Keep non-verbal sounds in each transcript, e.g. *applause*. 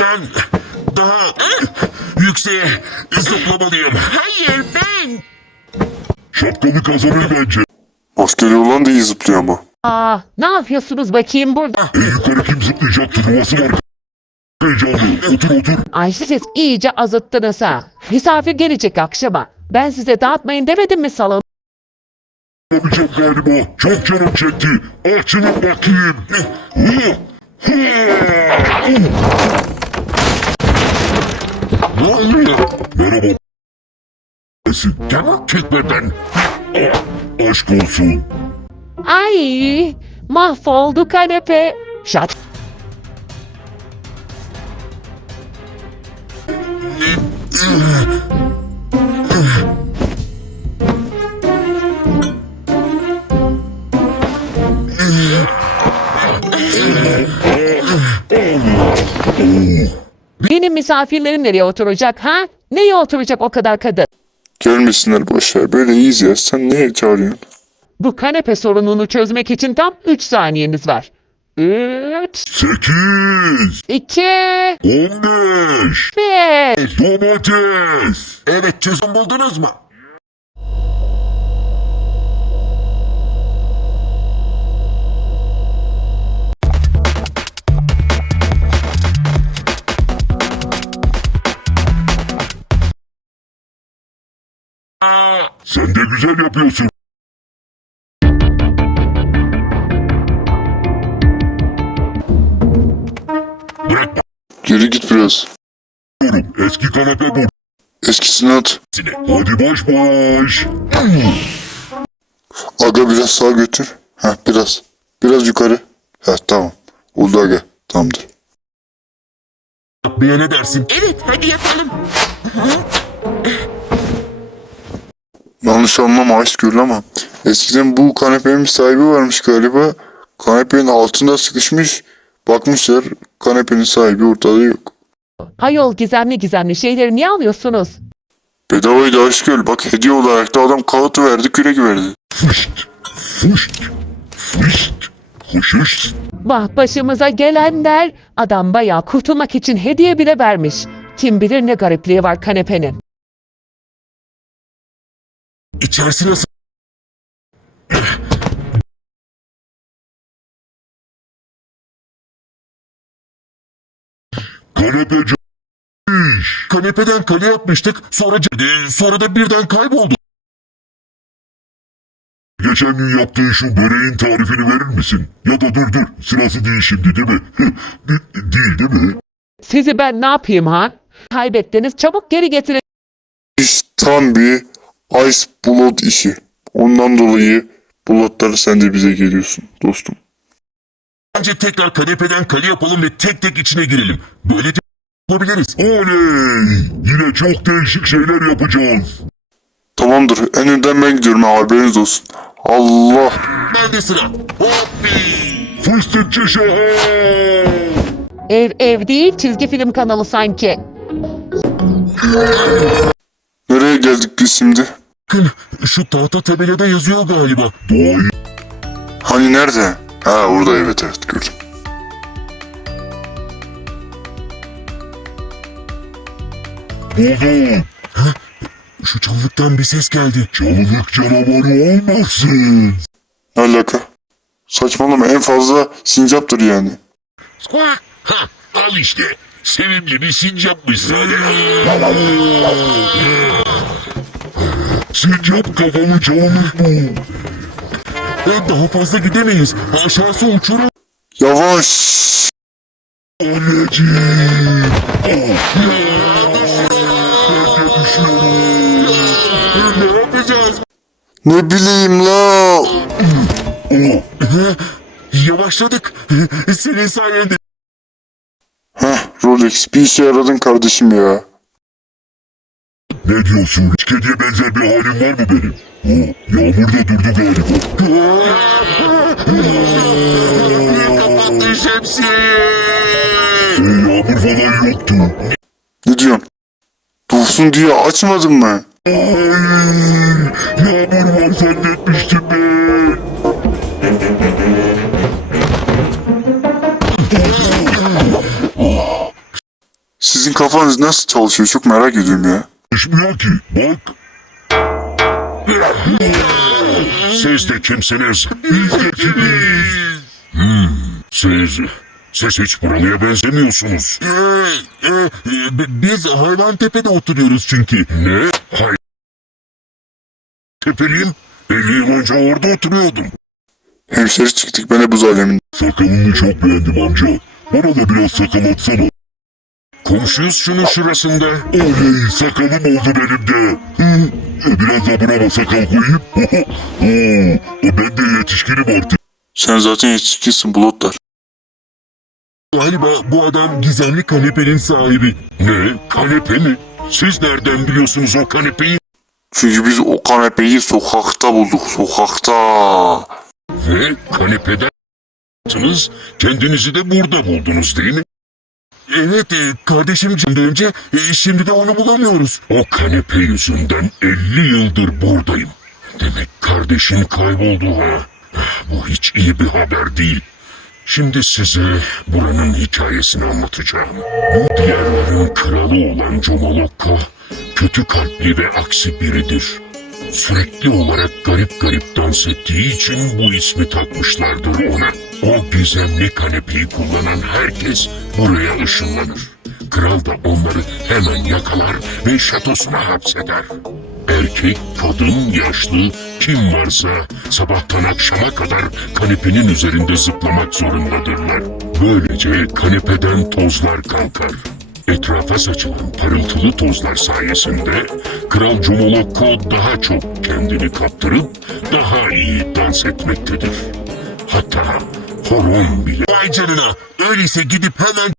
Ben daha yükseğe zıplamalıyım. Hayır ben. Şapkalı kazanır bence. Maskeli olan da iyi zıplıyor ama. Aa, ne yapıyorsunuz bakayım burada? En yukarı kim zıplayacak turnuvası var. Heyecanlı. Otur otur. Ay siz iyice azıttınız ha. Misafir gelecek akşama. Ben size dağıtmayın demedim mi salon? Yapamayacağım galiba. Çok canım çekti. Açılın bakayım. Ne oluyor? Merhaba. Esin. Ah, Aşk olsun. Ay mahvoldu kanepe. Şat. Benim misafirlerim nereye oturacak ha? Neye oturacak o kadar kadın? Gelmesinler boşver. Böyle iyiyiz ya. Sen niye çağırıyorsun? Bu kanepe sorununu çözmek için tam 3 saniyeniz var. 3, Sekiz. 2, On beş. 5. Domates. Evet çözüm buldunuz mu? Sen de güzel yapıyorsun. Bırak Geri git biraz. diyorum. Eski kanepe bu. Eskisini at. Hadi baş baş. Aga biraz sağa götür. Heh biraz. Biraz yukarı. Heh tamam. Oldu aga. Tamamdır. Yapmaya ne dersin? Evet hadi yapalım. Yanlış anlama Aşkgül ama eskiden bu kanepenin bir sahibi varmış galiba. Kanepenin altında sıkışmış. Bakmışlar kanepenin sahibi ortada yok. Ayol gizemli gizemli şeyleri niye alıyorsunuz? Bedavaydı Aşkgül. Bak hediye olarak da adam kağıt verdi kürek verdi. Fışt, fışt, fışt, hışışt. Vah başımıza gelenler adam bayağı kurtulmak için hediye bile vermiş. Kim bilir ne garipliği var kanepenin. İçerisi nasıl? Kanepeci. Kanepeden kale yapmıştık. Sonra sonra da birden kayboldu. Geçen gün yaptığın şu böreğin tarifini verir misin? Ya da dur dur sırası değil şimdi değil mi? De- değil değil mi? Sizi ben ne yapayım ha? Kaybettiniz çabuk geri getirin. İş tam bir Ice Blood işi. Ondan dolayı bulutları sen de bize geliyorsun dostum. Bence tekrar kanepeden kale yapalım ve tek tek içine girelim. Böylece yapabiliriz. Oley! Yine çok değişik şeyler yapacağız. Tamamdır. En önden ben gidiyorum ha, haberiniz olsun. Allah. Bende sıra. Hoppi! Fıstıkçı şahı! Ev ev değil çizgi film kanalı sanki. Nereye geldik biz şimdi? Şu tahta tabelada yazıyor galiba. Doğayı Hani nerede? Ha orada evet evet gördüm. buldum. Ha? Şu çalılıktan bir ses geldi. Çalılık canavarı olmasın. Ne alaka? Saçmalama en fazla sincaptır yani. Squawk! Ha, al işte. Sevimli bir sincapmış zaten. *laughs* Sincap kafalı çalılık bu. E, Daha fazla gidemeyiz. Aşağısı uçurum. Yavaş. Anneciğim. Oh. Ben düşüyorum. Ne yapacağız? Ne bileyim la. Yavaşladık. Senin sayende. Heh Rolex bir işe yaradın kardeşim ya. Ne diyorsun? Hiç kediye benzer bir halim var mı benim? O, yağmurda durdu galiba. Kapattı şemsiyeyi. E, yağmur falan yoktu. Ne diyorsun? Dursun diye açmadın mı? Hayır. Yağmur var zannetmiştim ben. Sizin kafanız nasıl çalışıyor çok merak ediyorum ya. Düşmüyor ki. Bak. Siz de kimsiniz? Biz de kimiz? Hmm, siz... Siz hiç buralıya benzemiyorsunuz. biz hayvan tepede oturuyoruz çünkü. Ne? Hay... Tepeliyim. 50 yıl önce orada oturuyordum. Hemşeri çıktık ben de buz aleminde. Sakalını çok beğendim amca. Bana da biraz sakal atsana. Komşuyuz şunun şurasında. Oley sakalım oldu benim de. Hı, e, biraz da burama sakal koyayım. Oo, ben de yetişkinim artık. Sen zaten yetişkinsin bulutlar. Galiba bu adam gizemli kanepenin sahibi. Ne? Kanepe mi? Siz nereden biliyorsunuz o kanepeyi? Çünkü biz o kanepeyi sokakta bulduk sokakta. Ve kanepeden kendinizi de burada buldunuz değil mi? Evet, e, kardeşim canından önce, e, şimdi de onu bulamıyoruz. O kanepe yüzünden 50 yıldır buradayım. Demek kardeşin kayboldu ha. Ah, Bu hiç iyi bir haber değil. Şimdi size buranın hikayesini anlatacağım. Bu diyarların kralı olan Comolokko, kötü kalpli ve aksi biridir. Sürekli olarak garip garip dans ettiği için bu ismi takmışlardır ona. O gizemli kanepeyi kullanan herkes buraya ışınlanır. Kral da onları hemen yakalar ve şatosuna hapseder. Erkek, kadın, yaşlı, kim varsa sabahtan akşama kadar kanepenin üzerinde zıplamak zorundadırlar. Böylece kanepeden tozlar kalkar. Etrafa saçılan parıltılı tozlar sayesinde Kral Comolokko daha çok kendini kaptırıp daha iyi dans etmektedir. Hatta horon bile. Vay canına öyleyse gidip hemen...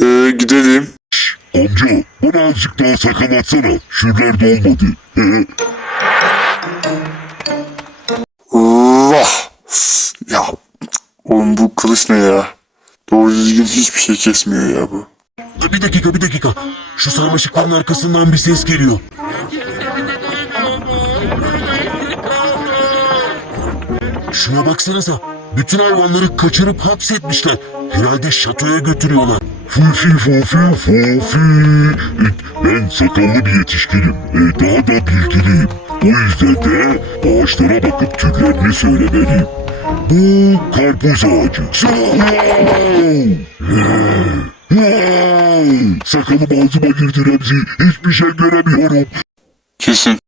Ee, gidelim. Amca bana azıcık daha sakal atsana. Şuralarda olmadı. Vah. Ya oğlum bu kılıç ne ya? Doğru düzgün hiçbir şey kesmiyor ya bu. bir dakika bir dakika. Şu sarmaşıkların arkasından bir ses geliyor. Şuna baksanıza. Bütün hayvanları kaçırıp hapsetmişler. Herhalde şatoya götürüyorlar. Fufi fufi fufi. Ben sakallı bir yetişkinim. E, Daha da bilgiliyim. O yüzden de ağaçlara bakıp türlerini söylemeliyim. Bu karpuz ağacı. Sakalım ağzıma girdi Remzi. Hiçbir şey göremiyorum. Kesin.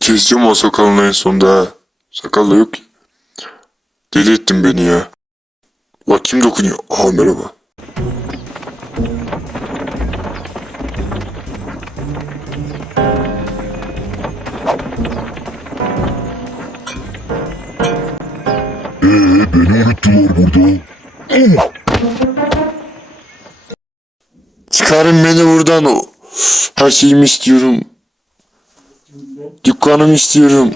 Keseceğim o sakalını en sonunda ha. Sakal da yok ki. Deli ettin beni ya. Bak kim dokunuyor? Aa merhaba. Ee, beni unuttular burada. Çıkarın beni buradan. Her şeyimi istiyorum. Dükkanımı istiyorum.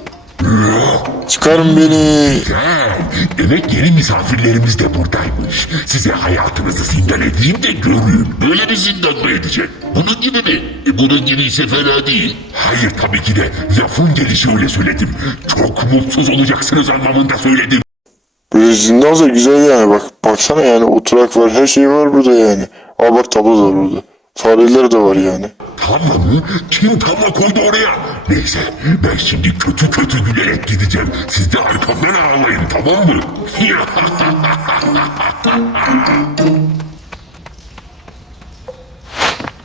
Çıkarın beni. Ha, demek yeni misafirlerimiz de buradaymış. Size hayatınızı zindan edeyim de görün. Böyle bir zindan mı edecek? Bunun gibi mi? E, bunun gibi ise fena değil. Hayır tabii ki de lafın gelişi öyle söyledim. Çok mutsuz olacaksınız anlamında söyledim. Böyle zindansa güzel yani bak. Baksana yani oturak var her şey var burada yani. Aa bak tablo da var burada. Fareler de var yani. Tamla mı? Kim tamla koydu oraya? Neyse ben şimdi kötü kötü gülerek gideceğim. Siz de arkamdan ağlayın tamam mı? *laughs*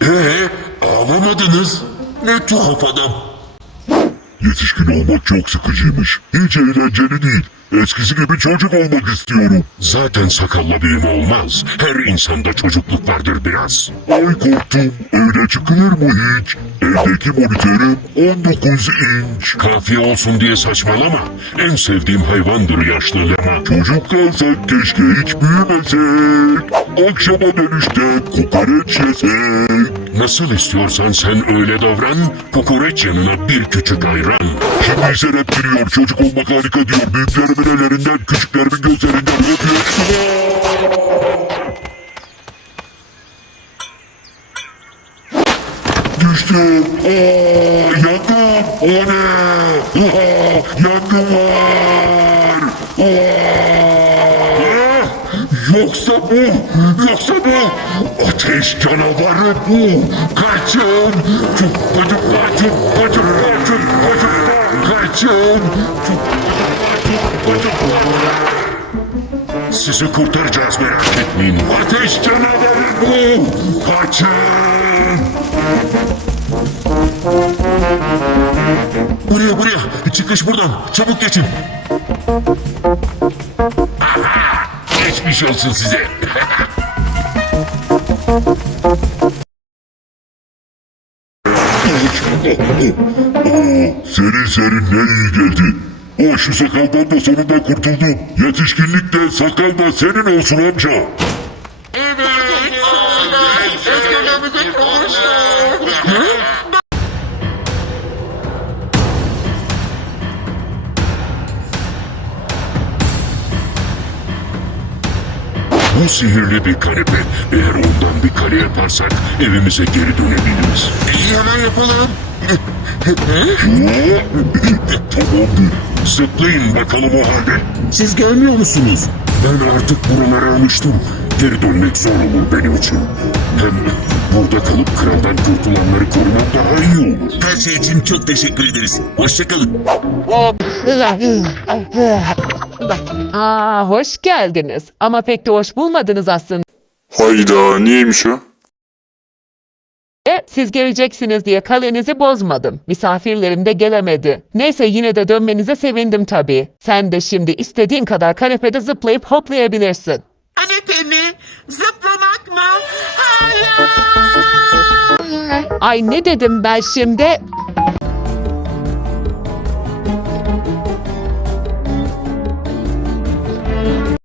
Ee, ağlamadınız. Ne tuhaf adam. Yetişkin olmak çok sıkıcıymış. Hiç eğlenceli değil. Eskisi gibi çocuk olmak istiyorum. Zaten sakalla büyüme olmaz. Her insanda çocukluk vardır biraz. Ay korktum. Öyle çıkılır mı hiç? Evdeki monitörüm 19 inç. Kafiye olsun diye saçmalama. En sevdiğim hayvandır yaşlı lema. Çocuk kalsak keşke hiç büyümesek. Akşama dönüşte kokoreç yesek. Nasıl istiyorsan sen öyle davran. Kokoreç yanına bir küçük ayran. Şimdi ise rap giriyor. Çocuk olmak harika diyor. Büyüklerimin ellerinden, küçüklerimin gözlerinden öpüyor. Düştüm. Aa, yandım. O ne? Aa, var. Aa, Yoksa bu, yoksa bu ateş canavarı bu. Kaçın. Bacım, bacım, bacım, bacım, bacım. Kaçın. Çok bacım, bacım. Sizi kurtaracağız merak etmeyin. Ateş canavarı bu. Kaçın. Buraya buraya. Çıkış buradan. Çabuk geçin. Geçmiş olsun size. *laughs* serin serin ne iyi geldi. O şu sakaldan da sonunda kurtuldu. Yetişkinlik de sakal da senin olsun amca. Bu sihirli bir kanepe. Eğer ondan bir kare yaparsak evimize geri dönebiliriz. Hemen yapalım. *laughs* Tamamdır. Zıplayın bakalım o halde. Siz gelmiyor musunuz? Ben artık buralara alıştım. Geri dönmek zor olur benim için. Hem burada kalıp kraldan kurtulanları korumam daha iyi olur. Her şey için çok teşekkür ederiz. Hoşçakalın. Aa, hoş geldiniz. Ama pek de hoş bulmadınız aslında. Hayda niyeymiş o? Siz geleceksiniz diye kalenizi bozmadım. Misafirlerim de gelemedi. Neyse yine de dönmenize sevindim tabii. Sen de şimdi istediğin kadar kanepede zıplayıp hoplayabilirsin. Kanepe mi? Zıplamak mı? Hayır! Ay ne dedim ben şimdi?